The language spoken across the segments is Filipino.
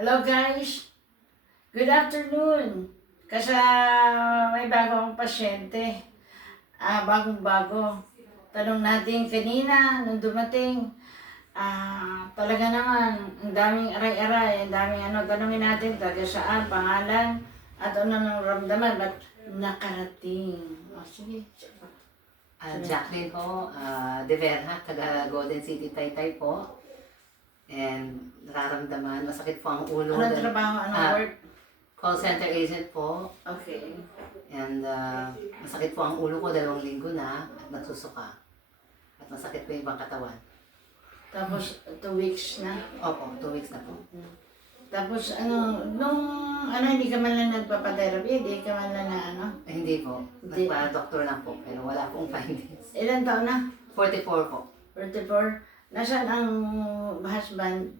Hello guys! Good afternoon! Kasi may bago akong pasyente. Bagong-bago. Tanong natin kanina, nung dumating, talaga naman, ang daming aray-aray, ang daming tanongin natin, taga saan, pangalan, at ano nang ramdaman, ba't nakarating? Sige. Jacqueline po, De Verha, taga Golden City, Taytay po. And nararamdaman, masakit po ang ulo. Anong trabaho, work? Call center agent po. Okay. And masakit po ang ulo ko 2 linggo na at nagsusuka. At masakit po yung ibang katawan. Tapos 2 weeks na. Opo, 2 weeks na po. Tapos hindi ka man lang nagpapa-therapy, hindi ka man lang Hindi po. Hindi. Nagpa-doctor lang po, pero wala pong findings. Ilan taon na? 44 po. 44. Nasaan ang husband?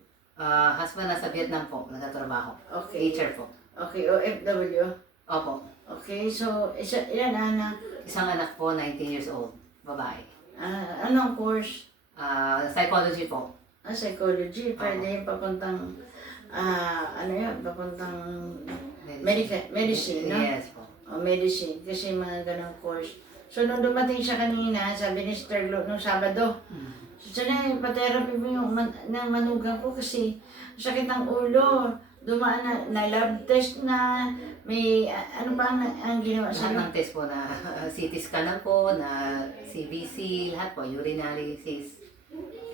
Husband nasa Vietnam po, nagtatrabaho. Okay. Teacher po. Okay, OFW. Opo. Okay, so ilan anak? Isang anak po, 19 years old. Babae. Anong course? Psychology po. Psychology. Pwede yung papuntang, papuntang medicine, no? Yes po. Medicine, kasi mga ganong course. So, nung dumating siya kanina, sabi ni Sister Glo, nung Sabado, so, pa-therapy mo yung manugang ko kasi sakit ng ulo. Dumaan na lab test na, may, ano pa ang ginawa Lahat sa'yo? ng test po na CT scan na po, na CBC, lahat po, urinary cyst.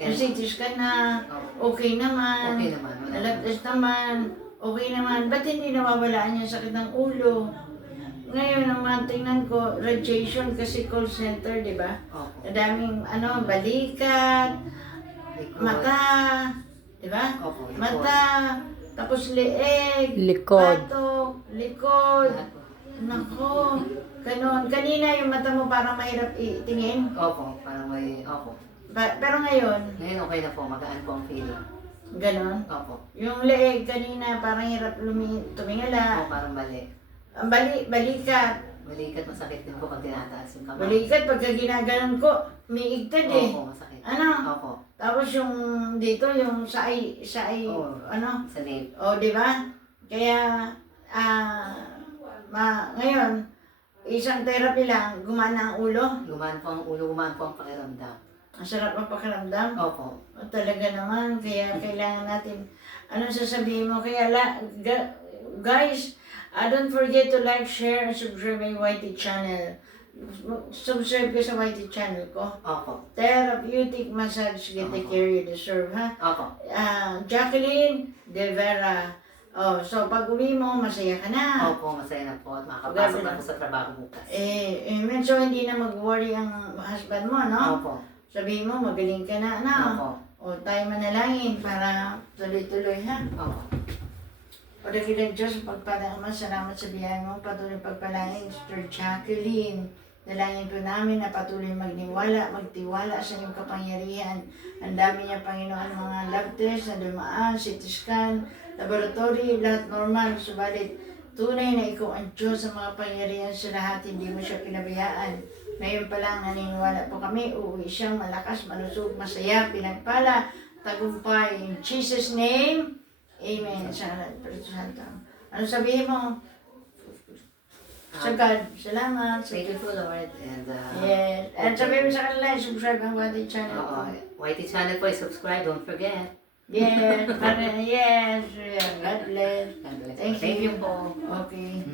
CT scan na, okay naman. Okay naman. Wala Lab test naman, okay naman. Ba't hindi nawawalaan yung sakit ng ulo? Ngayon, ang mga tingnan ko, radiation kasi call center, di ba? Opo. Daming, balikat, Likod. mata, di ba? Opo, likod. Mata, tapos leeg, Likod. batok, likod. Lahat po. Nako, ganon. Kanina yung mata mo parang mahirap itingin. Opo, parang may, opo. Pero ngayon, Ngayon okay na po, magaan po ang feeling. ganon. Opo. Yung leeg kanina parang hirap tumingala. Opo, parang mali. Ang balikat. Balikat masakit din po pag tinataas yung kamay. Balikat pagka ginaganon ko, may igtad eh. Opo, masakit. Ano? Opo, Tapos yung dito, yung saay, Oo. ano? sa nape. O, di ba? Kaya, ngayon, isang therapy lang, gumana ang ulo. Gumaan po ang ulo, gumaan po ang pakiramdam. Ang sarap ang pakiramdam. Opo. O, talaga naman, kaya kailangan natin, anong sasabihin mo? Kaya, guys, don't forget to like, share, and subscribe my YT channel. Subscribe ko sa YT channel ko. Opo. Therapeutic massage, get the care you deserve, ha? Opo. Jacqueline De Vera. Oh, so pag uwi mo, masaya ka na. Opo, masaya na po at makakapasok na po sa trabaho bukas. So hindi na mag-worry ang husband mo, no? Opo. Sabihin mo, magaling ka na, no? Opo. O tayo manalangin para tuloy-tuloy, ha? Opo. O dakilang Diyos, pagpadang Ama, salamat sa biyaya mo, patuloy pagpalain, Sister Jacqueline. Dalangin po namin na patuloy magtiwala sa iyong kapangyarihan. Ang dami niya, Panginoon, mga lab test na dumaan, CT scan, laboratory, lahat normal. Subalit, tunay na ikaw ang Diyos sa mga pangyarihan sa lahat, hindi mo siya pinabayaan. Ngayon pa lang naniniwala po kami, uuwi siyang malakas, malusog, masaya, pinagpala, tagumpay. In Jesus' name, Amen. Salamat, Santo. Ano sabihin mo? Sa God, salamat. Thank you po, Lord. And, Yes. At sabihin mo sa kanila, subscribe ang YT channel. Oo. YT channel po, subscribe, don't forget. Yes. Yes. God bless. God bless. Thank Thank you. you po. Okay.